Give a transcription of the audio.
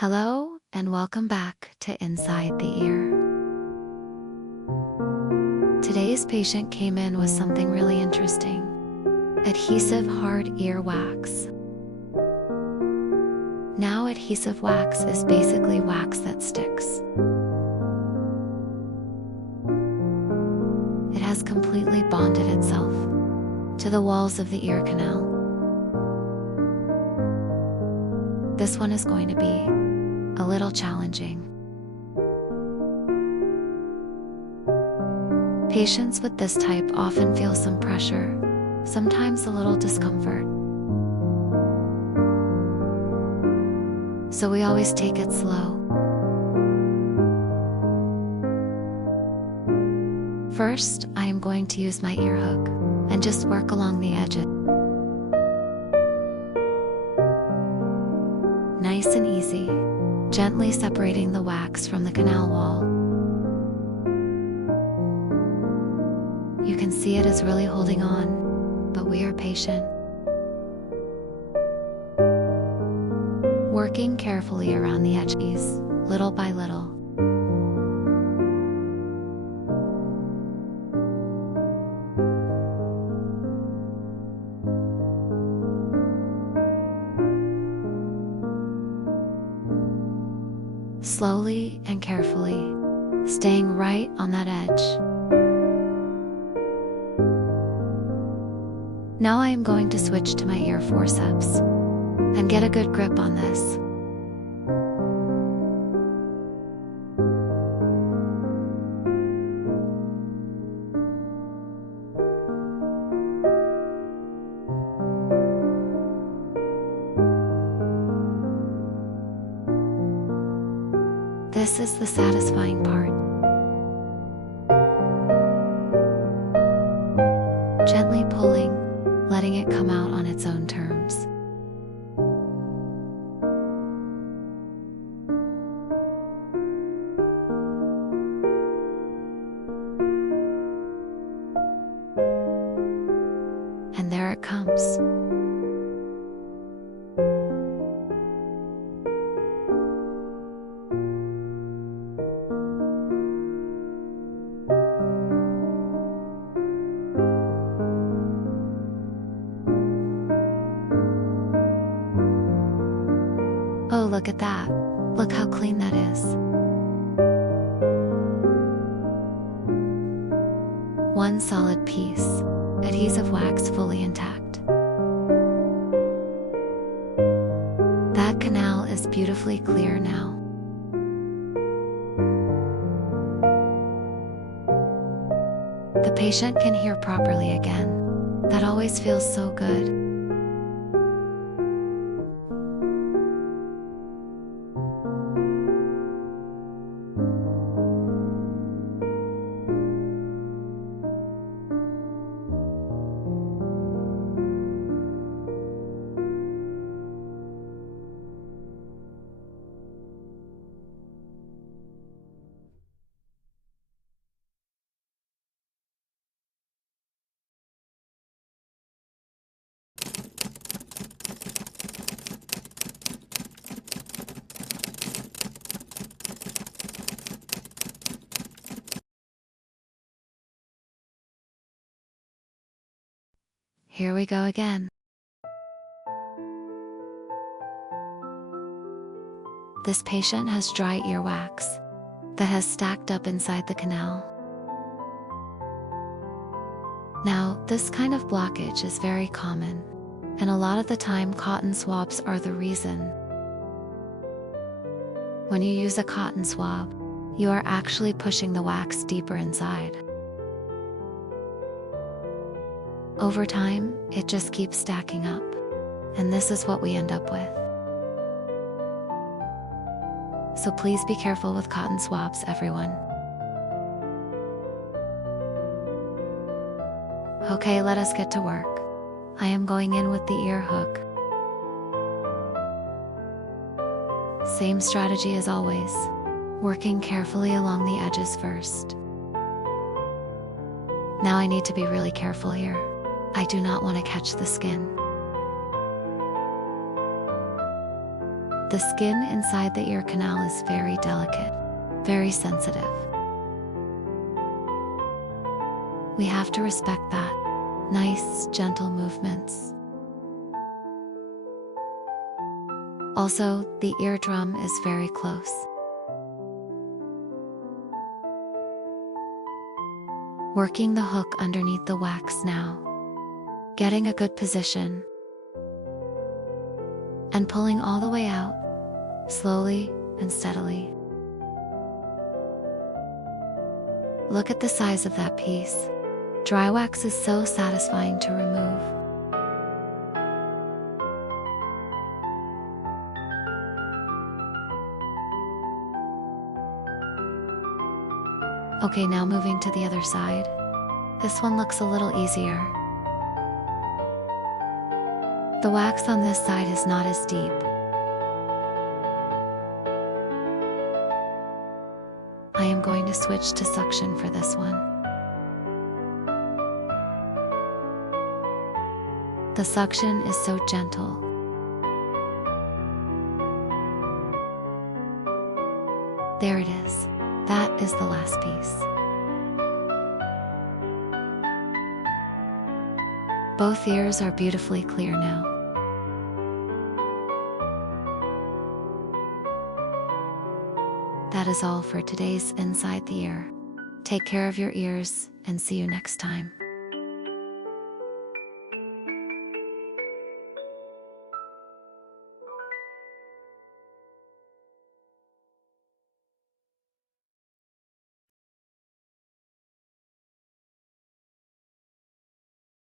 Hello, and welcome back to Inside the Ear. Today's patient came in with something really interesting: adhesive hard ear wax. Now, adhesive wax is basically wax that sticks. It has completely bonded itself to the walls of the ear canal. This one is going to be a little challenging. Patients with this type often feel some pressure, sometimes a little discomfort. So we always take it slow. First, I am going to use my ear hook and just work along the edges. Nice and easy, gently separating the wax from the canal wall. You can see it is really holding on, but we are patient. Working carefully around the edges, little by little. Slowly and carefully, staying right on that edge. Now I am going to switch to my ear forceps and get a good grip on this. This is the satisfying part. Gently pulling, letting it come out on its own terms. And there it comes. Oh, look at that. Look how clean that is. One solid piece, adhesive wax fully intact. That canal is beautifully clear now. The patient can hear properly again. That always feels so good. Here we go again. This patient has dry earwax that has stacked up inside the canal. Now, this kind of blockage is very common, and a lot of the time cotton swabs are the reason. When you use a cotton swab, you are actually pushing the wax deeper inside. Over time, it just keeps stacking up, and this is what we end up with. So please be careful with cotton swabs, everyone. Okay, let us get to work. I am going in with the ear hook. Same strategy as always, working carefully along the edges first. Now I need to be really careful here. I do not want to catch the skin. The skin inside the ear canal is very delicate, very sensitive. We have to respect that. Nice, gentle movements. Also, the eardrum is very close. Working the hook underneath the wax now. Getting a good position. And pulling all the way out, slowly and steadily. Look at the size of that piece. Dry wax is so satisfying to remove. Okay, now moving to the other side. This one looks a little easier. The wax on this side is not as deep. I am going to switch to suction for this one. The suction is so gentle. There it is. That is the last piece. Both ears are beautifully clear now. That is all for today's Inside the Ear. Take care of your ears and see you next time.